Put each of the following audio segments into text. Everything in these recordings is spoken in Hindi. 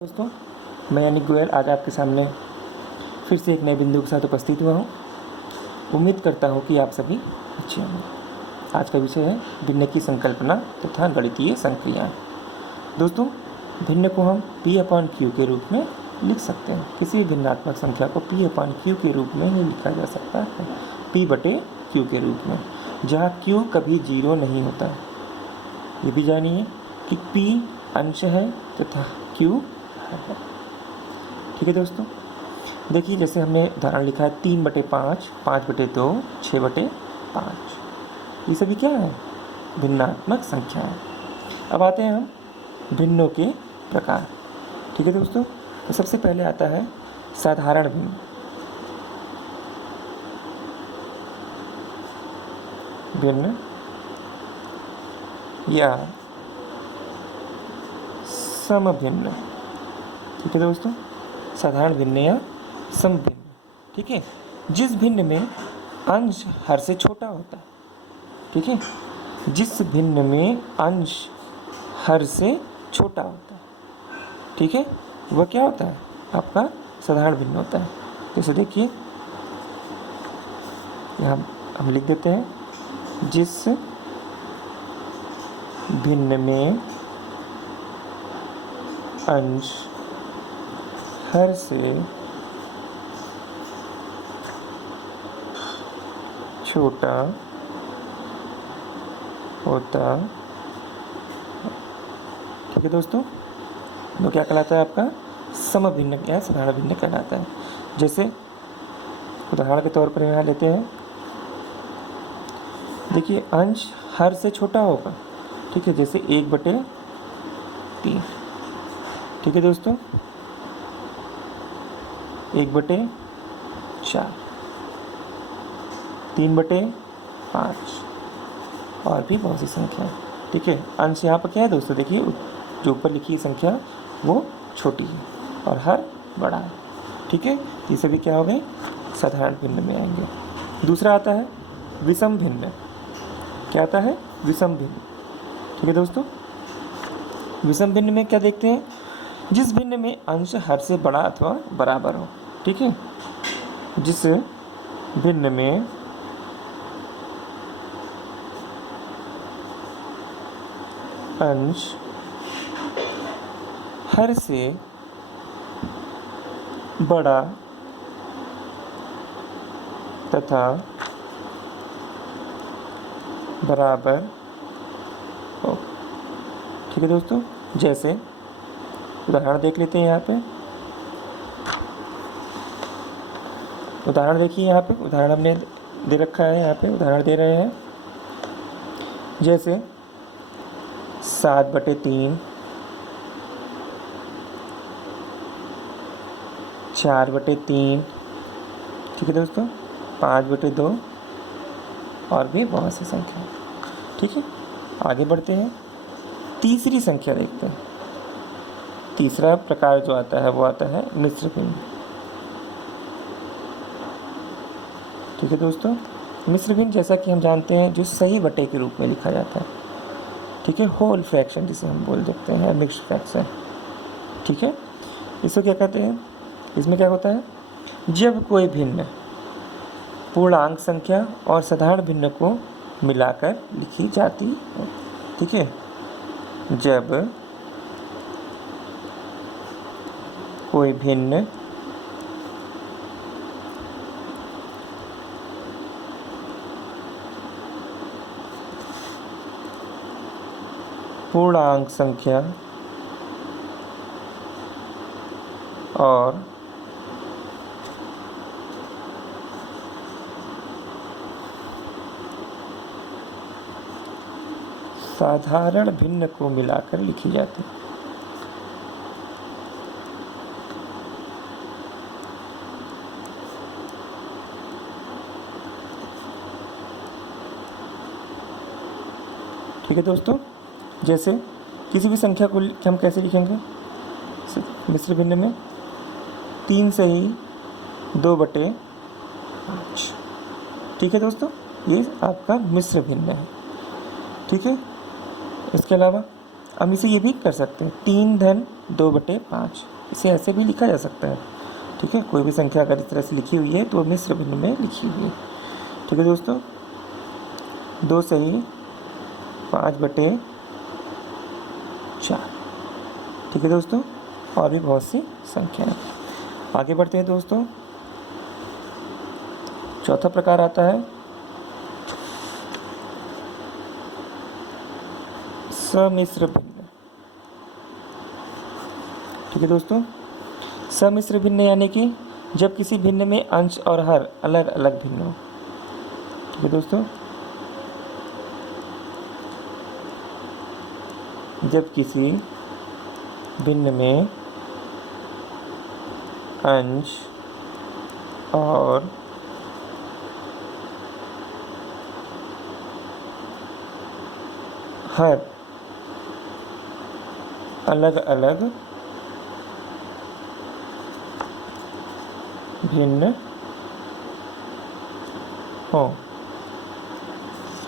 दोस्तों, मैं यानी गोयल आज आपके सामने फिर से एक नए बिंदु के साथ उपस्थित हुआ हूँ। उम्मीद करता हूँ कि आप सभी अच्छे होंगे। आज का विषय है भिन्न की संकल्पना तथा गणितीय संक्रियाएँ। दोस्तों, भिन्न को हम P/Q के रूप में लिख सकते हैं। किसी भी भिन्नात्मक संख्या को P/Q के रूप में ही लिखा जा सकता है, P/Q के रूप में, जहाँ Q कभी 0 नहीं होता है। ये भी जानिए कि P अंश है तथा Q है। ठीक है दोस्तों, देखिए जैसे हमने उदाहरण लिखा है 3/5, 5/2, 6/5। ये सभी क्या है? भिन्नात्मक संख्या है। अब आते हैं हम भिन्नों के प्रकार। ठीक है दोस्तों, तो सबसे पहले आता है साधारण भिन्न। भिन्न या समभिन्न। ठीक है दोस्तों, साधारण भिन्न या समभिन्न। ठीक है, जिस भिन्न में अंश हर से छोटा होता है। ठीक है, जिस भिन्न में अंश हर से छोटा होता है, ठीक है, वह क्या होता है? आपका साधारण भिन्न होता है। जैसे देखिए यहाँ हम लिख देते हैं, जिस भिन्न में अंश हर से छोटा होता है। ठीक है दोस्तों, तो क्या कहलाता है? आपका समभिन्न या साधारण भिन्न कहलाता है। जैसे उदाहरण के तौर पर यहाँ लेते हैं, देखिए अंश हर से छोटा होगा। ठीक है, जैसे 1/3। ठीक है दोस्तों, 1/4, 3/5 और भी बहुत सी संख्या। ठीक है, अंश यहाँ पर क्या है दोस्तों? देखिए जो ऊपर लिखी संख्या वो छोटी है और हर बड़ा है। ठीक है, ये सभी क्या हो गए? साधारण भिन्न में आएंगे। दूसरा आता है विषम भिन्न। क्या आता है? विषम भिन्न। ठीक है दोस्तों, विषम भिन्न में क्या देखते हैं? जिस भिन्न में अंश हर से बड़ा अथवा बराबर हो। ठीक है, जिस भिन्न में अंश हर से बड़ा तथा बराबर हो। ठीक है दोस्तों, जैसे उदाहरण देख लेते हैं। यहाँ पे उदाहरण देखिए, यहाँ पे उदाहरण हमने दे रखा है। यहाँ पे उदाहरण दे रहे हैं, जैसे 7/3, 4/3। ठीक है दोस्तों, 5/2 और भी बहुत सी संख्या। ठीक है, आगे बढ़ते हैं, तीसरी संख्या देखते हैं। तीसरा प्रकार जो आता है वो आता है मिश्र भिन्न। ठीक है दोस्तों, मिश्र भिन्न जैसा कि हम जानते हैं, जो सही बटे के रूप में लिखा जाता है। ठीक है, होल फ्रैक्शन जिसे हम बोल देते हैं, मिक्स्ड फ्रैक्शन। ठीक है, इसको क्या कहते हैं? इसमें क्या होता है? जब कोई भिन्न पूर्णांक संख्या और साधारण भिन्न को मिलाकर लिखी जाती है। ठीक है, जब कोई भिन्न पूर्णांक संख्या और साधारण भिन्न को मिलाकर लिखी जाती है। ठीक है दोस्तों, जैसे किसी भी संख्या को हम कैसे लिखेंगे मिश्र भिन्न में? 3 से ही 2/5। ठीक है दोस्तों, ये आपका मिश्र भिन्न है। ठीक है, इसके अलावा हम इसे ये भी कर सकते हैं 3-2/5, इसे ऐसे भी लिखा जा सकता है। ठीक है, कोई भी संख्या अगर इस तरह से लिखी हुई है तो वो मिश्र भिन्न में लिखी हुई है। ठीक है दोस्तों, 2 सही 5/4। ठीक है दोस्तों, और भी बहुत सी संख्याएं। आगे बढ़ते हैं दोस्तों। चौथा प्रकार आता है सम्मिश्र भिन्न। ठीक है दोस्तों, सम्मिश्र भिन्न यानी कि जब किसी भिन्न में अंश और हर अलग अलग भिन्न हो। ठीक है दोस्तों, जब किसी भिन्न में अंश और हर अलग अलग भिन्न हो।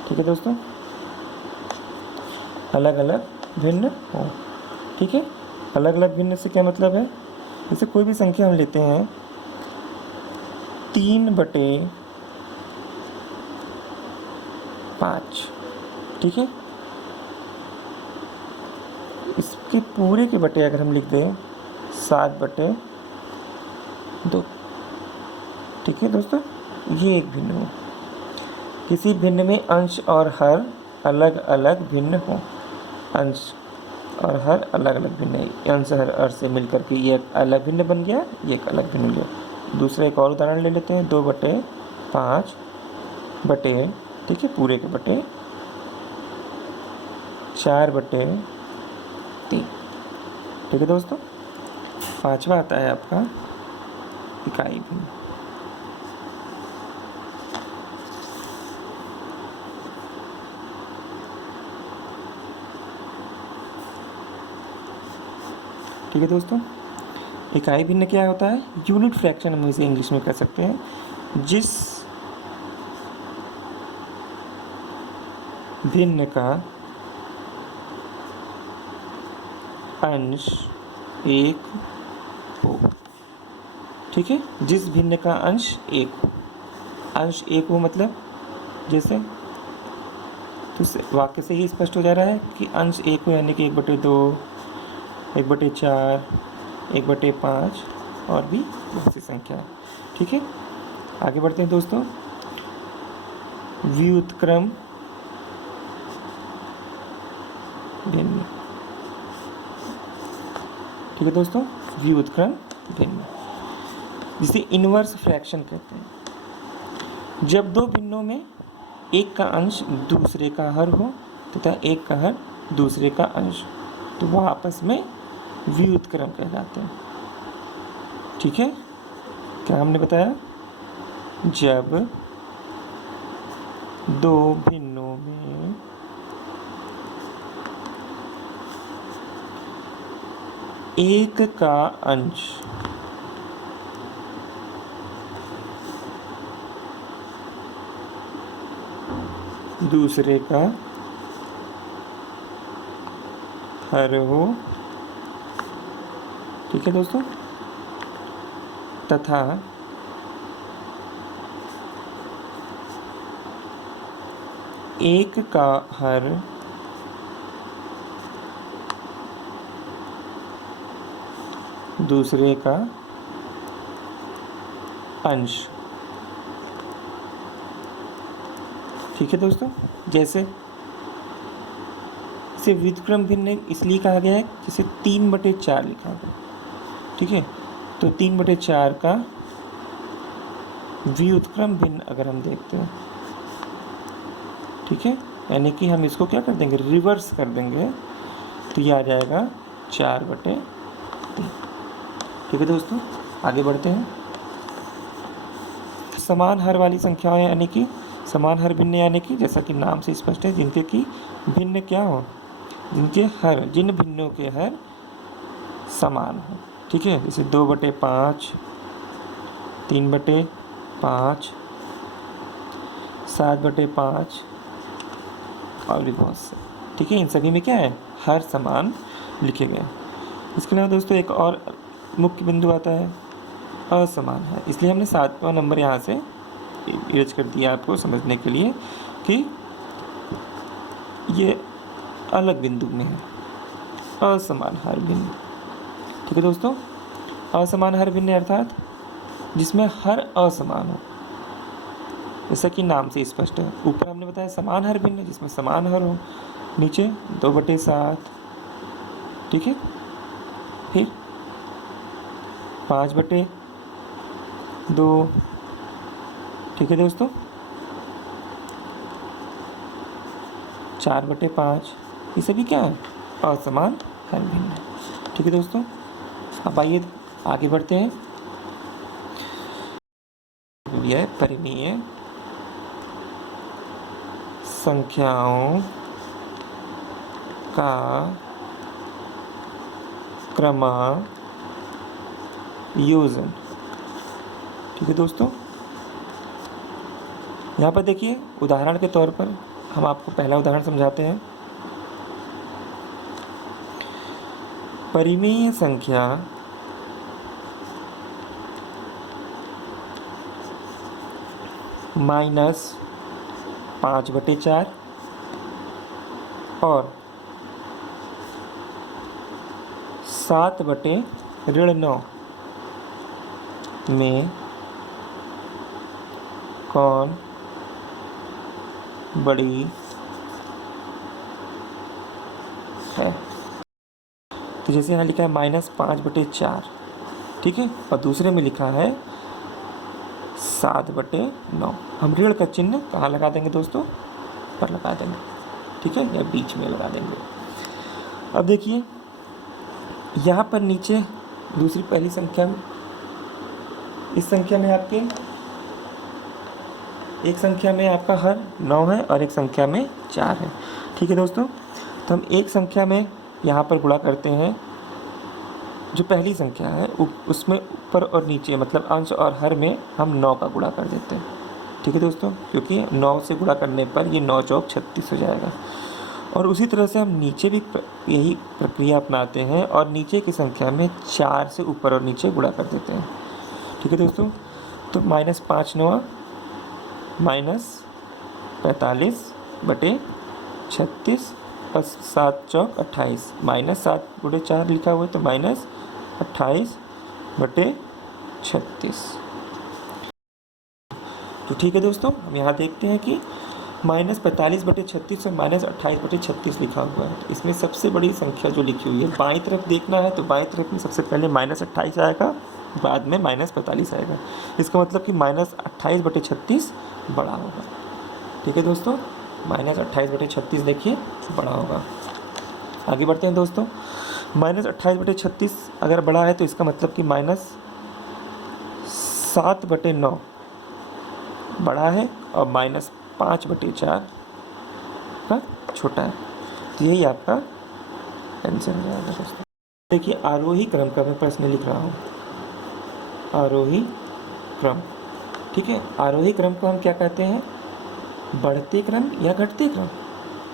ठीक है दोस्तों, अलग अलग भिन्न हो। ठीक है, अलग अलग भिन्न से क्या मतलब है, जैसे कोई भी संख्या हम लेते हैं 3/5। ठीक है, इसके पूरे के बटे अगर हम लिख दें 7/2। ठीक है दोस्तों, ये एक भिन्न हो। किसी भिन्न में अंश और हर अलग अलग भिन्न हो। अंश और हर अलग अलग भिन्न है, अंश हर से मिलकर के ये एक अलग भिन्न बन गया, ये एक अलग भिन्न बन गया। दूसरा एक और उदाहरण ले लेते हैं 2/5 बटे, ठीक है, पूरे के बटे 4/3। ठीक है दोस्तों, पांचवा आता है आपका इकाई भिन्न। ठीक है दोस्तों, इकाई भिन्न क्या होता है, यूनिट फ्रैक्शन हम इसे इंग्लिश में कह सकते हैं। जिस भिन्न का अंश एक हो। ठीक है, जिस भिन्न का अंश एक हो। अंश एक हो मतलब जैसे, तो वाक्य से ही स्पष्ट हो जा रहा है कि अंश एक हो, यानी कि 1/2, 1/4, 1/5 और भी बहुत सी संख्या है। ठीक है, आगे बढ़ते हैं दोस्तों। व्युत्क्रम भिन्न। ठीक है दोस्तों, व्युत्क्रम भिन्न जिसे इनवर्स फ्रैक्शन कहते हैं। जब दो भिन्नों में एक का अंश दूसरे का हर हो तथा एक का हर दूसरे का अंश, तो वह आपस में व्युत्क्रम कहलाते हैं। ठीक है, क्या हमने बताया, जब दो भिन्नों में एक का अंश दूसरे का हर हो। ठीक है दोस्तों, तथा एक का हर दूसरे का अंश। ठीक है दोस्तों, जैसे इसे व्युत्क्रम भिन्न इसलिए कहा गया है जैसे 3/4 लिखा गया। ठीक है, तो 3/4 का व्युत्क्रम भिन्न अगर हम देखते हैं, ठीक है, यानी कि हम इसको क्या कर देंगे, रिवर्स कर देंगे, तो ये आ जाएगा 4/3। ठीक है दोस्तों, आगे बढ़ते हैं। समान हर वाली संख्याएं यानी कि समान हर भिन्न यानी कि जैसा कि नाम से स्पष्ट है, जिनके की भिन्न क्या हो, जिनके हर, जिन भिन्नों के हर समान हो। ठीक है, जैसे 2/5, 3/5, 7/5 और भी बहुत से। ठीक है, इन सभी में क्या है, हर समान लिखे गए। इसके अलावा दोस्तों एक और मुख्य बिंदु आता है असमान है, इसलिए हमने 7वां नंबर यहाँ से इरेज कर दिया आपको समझने के लिए कि ये अलग बिंदु में है, असमान हर भिन्न। ठीक है दोस्तों, असमान हर भिन्न अर्थात जिसमें हर असमान हो, जैसा कि नाम से स्पष्ट है। ऊपर हमने बताया समान हर भिन्न जिसमें समान हर हो, नीचे 2/7, ठीक है, फिर 5/2, ठीक है दोस्तों, 4/5, ये सभी क्या है, असमान हर भिन्न। ठीक है दोस्तों, अब आइए आगे बढ़ते हैं। यह परिमेय संख्याओं का क्रमायोजन। ठीक है दोस्तों, यहाँ पर देखिए उदाहरण के तौर पर हम आपको पहला उदाहरण समझाते हैं। परिमेय संख्या -5/4 और 7/9 में कौन बड़ी है। तो जैसे यहाँ लिखा है -5/4, ठीक है, और दूसरे में लिखा है 7/9। हम ऋण का चिन्ह कहाँ लगा देंगे दोस्तों, पर लगा देंगे, ठीक है, या बीच में लगा देंगे। अब देखिए यहाँ पर नीचे दूसरी पहली संख्या में, इस संख्या में आपके एक संख्या में आपका हर 9 है और एक संख्या में 4 है। ठीक है दोस्तों, तो हम एक संख्या में यहाँ पर गुणा करते हैं, जो पहली संख्या है उसमें ऊपर और नीचे मतलब अंश और हर में हम 9 का गुणा कर देते हैं। ठीक है दोस्तों, क्योंकि 9 से गुणा करने पर ये 9 चौक 36 हो जाएगा। और उसी तरह से हम नीचे भी यही प्रक्रिया अपनाते हैं और नीचे की संख्या में 4 से ऊपर और नीचे गुणा कर देते हैं। ठीक है दोस्तों, तो -5/9 -45/36 और 7 चौक 28, -7/4 लिखा हुआ है तो -28/36। तो ठीक है दोस्तों, हम यहाँ देखते हैं कि -45/36 और -28/36 लिखा हुआ है। तो इसमें सबसे बड़ी संख्या जो लिखी हुई है बाईं तरफ देखना है, तो बाईं तरफ में सबसे पहले -28 आएगा, बाद में -45 आएगा। इसका मतलब कि -28/36 बड़ा होगा। ठीक है दोस्तों, -28/36 देखिए बड़ा होगा। आगे बढ़ते हैं दोस्तों, -28/36 अगर बड़ा है तो इसका मतलब कि -7/9 बड़ा है और -5/4 का छोटा है। तो यही आपका आंसर हो जाएगा दोस्तों। देखिए आरोही क्रम का मैं प्रश्न लिख रहा हूँ, आरोही क्रम। ठीक है, आरोही क्रम को हम क्या कहते हैं, बढ़ते क्रम या घटते क्रम।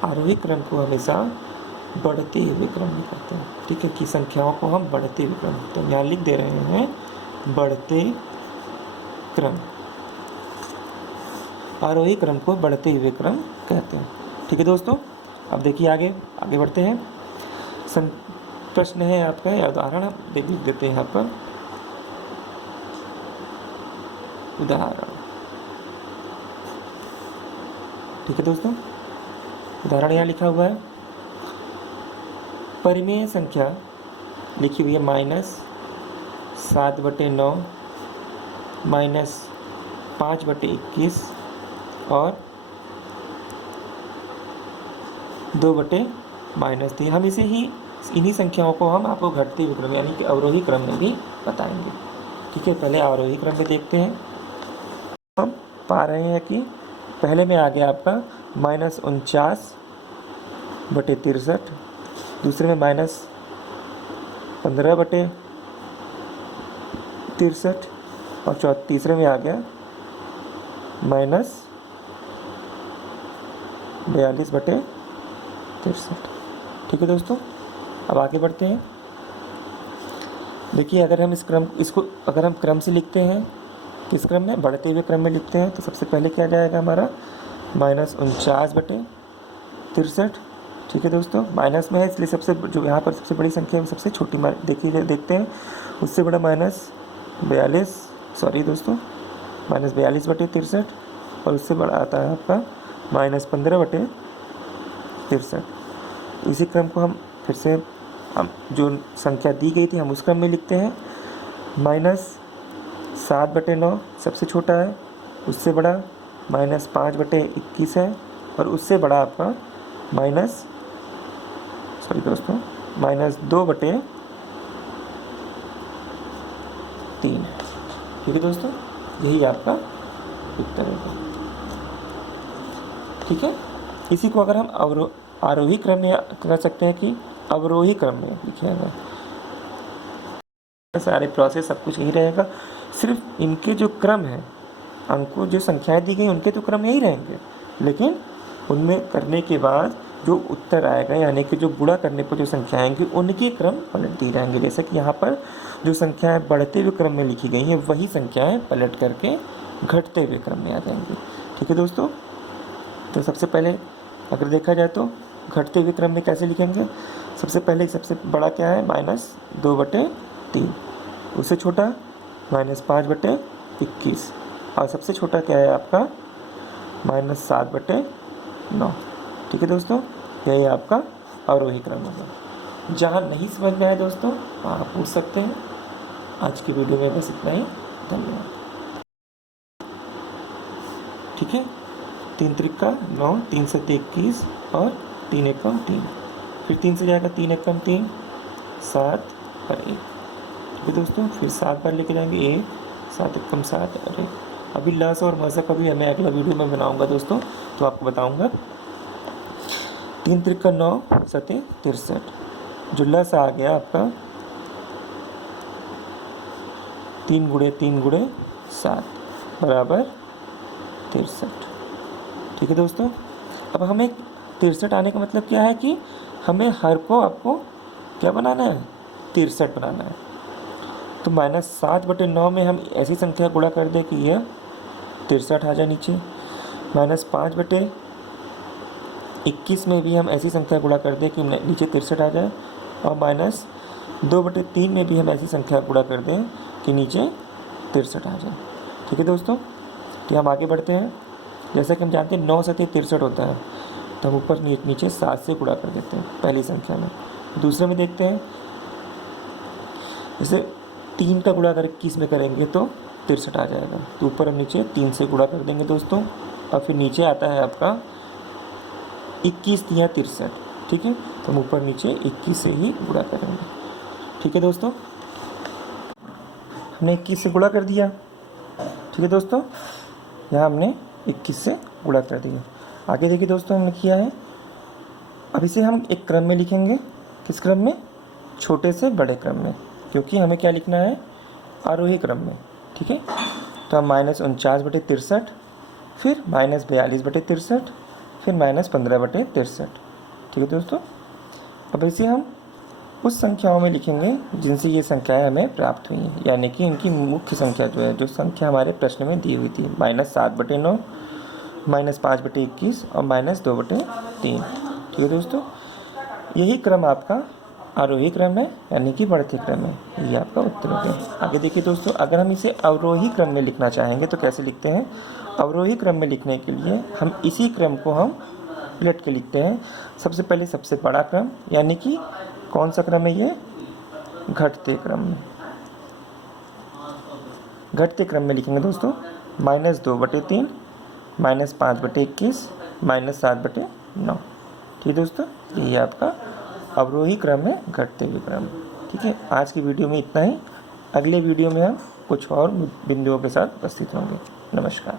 आरोही क्रम को हमेशा बढ़ते हुए क्रम में कहते हैं। ठीक है, कि संख्याओं को हम बढ़ते हुए क्रम, तो यहाँ लिख दे रहे हैं बढ़ते क्रम। आरोही क्रम को बढ़ते हुए क्रम कहते हैं। ठीक है दोस्तों, अब देखिए आगे बढ़ते हैं। प्रश्न है आपका या उदाहरण आप लिख देते हैं यहाँ पर, उदाहरण। ठीक है दोस्तों, उदाहरण यहाँ लिखा हुआ है, परिमेय संख्या लिखी हुई है -7/9 -5/21 और 2/-3। हम इसे ही इन्हीं संख्याओं को हम आपको घटते हुए क्रम यानी कि अवरोही क्रम में भी बताएंगे। ठीक है, पहले आरोही क्रम में देखते हैं। हम पा रहे हैं कि पहले में आ गया आपका -49/63, दूसरे में -15/63 और तीसरे में आ गया -42/63। ठीक है दोस्तों, अब आगे बढ़ते हैं। देखिए अगर हम इसको अगर हम क्रम से लिखते हैं, किस क्रम में, बढ़ते हुए क्रम में लिखते हैं, तो सबसे पहले क्या जाएगा हमारा -49/63। ठीक है दोस्तों, माइनस में है इसलिए सबसे जो यहाँ पर सबसे बड़ी संख्या है सबसे छोटी देखते हैं, उससे बड़ा -42, सॉरी दोस्तों, -42/63, और उससे बड़ा आता है आपका -15/63। इसी क्रम को हम फिर से हम जो संख्या दी गई थी हम उस क्रम में लिखते हैं। -7/9 सबसे छोटा है, उससे बड़ा -5/21 है, और उससे बड़ा आपका -2/3 है। ठीक है दोस्तों, यही आपका उत्तर है। ठीक है, इसी को अगर हम आरोही क्रम में कर सकते हैं कि अवरोही क्रम में लिखेंगे। सारे प्रोसेस सब कुछ यही रहेगा, सिर्फ इनके जो क्रम है, अंकों जो संख्याएं दी गई उनके तो क्रम यही रहेंगे, लेकिन उनमें करने के बाद जो उत्तर आएगा, यानी कि जो गुणा करने पर जो संख्याएं आएंगी उनके क्रम पलट दिए जाएंगे। जैसे कि यहाँ पर जो संख्याएं बढ़ते हुए क्रम में लिखी गई हैं वही संख्याएं पलट करके घटते हुए क्रम में आ जाएंगी। ठीक है दोस्तों, तो सबसे पहले अगर देखा जाए तो घटते हुए क्रम में कैसे लिखेंगे, सबसे पहले सबसे बड़ा क्या है -2/3, उससे छोटा -5/21, और सबसे छोटा क्या है आपका -7/9। ठीक है दोस्तों, यही आपका अवरोही क्रम होगा। जहाँ नहीं समझ में आए दोस्तों आप पूछ सकते हैं। आज की वीडियो में बस इतना ही, धन्यवाद। ठीक है, 3 त्रिका 9, 3 7 21 और 3 एकम 3, फिर 3 से जाएगा 3 एकम 3, 7 और 1। ठीक है दोस्तों, फिर 7 बार लेके जाएंगे 1, 7 एकम 7 और 1। अभी लस और मसा का भी मैं अगला वीडियो में बनाऊंगा दोस्तों, तो आपको बताऊंगा। 3 त्रिका 9, 7 63, जो लस आ गया आपका 3 × 3 × 7 बराबर 63। ठीक है दोस्तों, अब हमें 63 आने का मतलब क्या है कि हमें हर को आपको क्या बनाना है, 63 बनाना है। तो -7/9 में हम ऐसी संख्या गुणा कर दें कि यह 63 आ जाए नीचे। -5/21 में भी हम ऐसी संख्या गुणा कर दें कि नीचे 63 आ जाए, और -2/3 में भी हम ऐसी संख्या गुणा कर दें कि नीचे 63 आ जाए। ठीक है दोस्तों, तो हम आगे बढ़ते हैं। जैसा कि हम जानते हैं 9 7 63 होता है, तो हम ऊपर नीचे 7 से गुणा कर देते हैं पहली संख्या में। दूसरे में देखते हैं, जैसे 3 का गुणा अगर 21 में करेंगे तो 63 आ जाएगा, तो ऊपर हम नीचे 3 से गुणा कर देंगे दोस्तों, और फिर नीचे आता है आपका 21 या 63। ठीक है, तो हम ऊपर नीचे 21 से ही गुणा करेंगे। ठीक है दोस्तों, हमने 21 से गुणा कर दिया। ठीक है दोस्तों, यहाँ हमने 21 से गुणा कर दिया। आगे देखिए दोस्तों, हमने किया है, अब इसे हम एक क्रम में लिखेंगे। किस क्रम में, छोटे से बड़े क्रम में, क्योंकि हमें क्या लिखना है, आरोही क्रम में। ठीक है, तो हम -49/63, फिर -42/63, फिर -15/63। ठीक है दोस्तों, अब इसे हम उस संख्याओं में लिखेंगे जिनसे ये संख्याएं हमें प्राप्त हुई हैं, यानी कि इनकी मुख्य संख्या जो है, जो संख्या हमारे प्रश्न में दी हुई थी, -7/9, -5/21 और -2/3। ठीक है दोस्तों, यही क्रम आपका आरोही क्रम है, यानी कि बढ़ते क्रम है। ये आपका उत्तर हो गया। आगे देखिए दोस्तों, अगर हम इसे अवरोही क्रम में लिखना चाहेंगे तो कैसे लिखते हैं। अवरोही क्रम में लिखने के लिए हम इसी क्रम को हम पलट के लिखते हैं। सबसे पहले सबसे बड़ा क्रम, यानी कि कौन सा क्रम है ये, घटते क्रम में। घटते क्रम में लिखेंगे दोस्तों -2/3, -5/21, -7/9। ठीक है दोस्तों, ये आपका अवरोही क्रम में घटते हुए क्रम। ठीक है, आज की वीडियो में इतना ही। अगले वीडियो में हम कुछ और बिंदुओं के साथ उपस्थित होंगे। नमस्कार।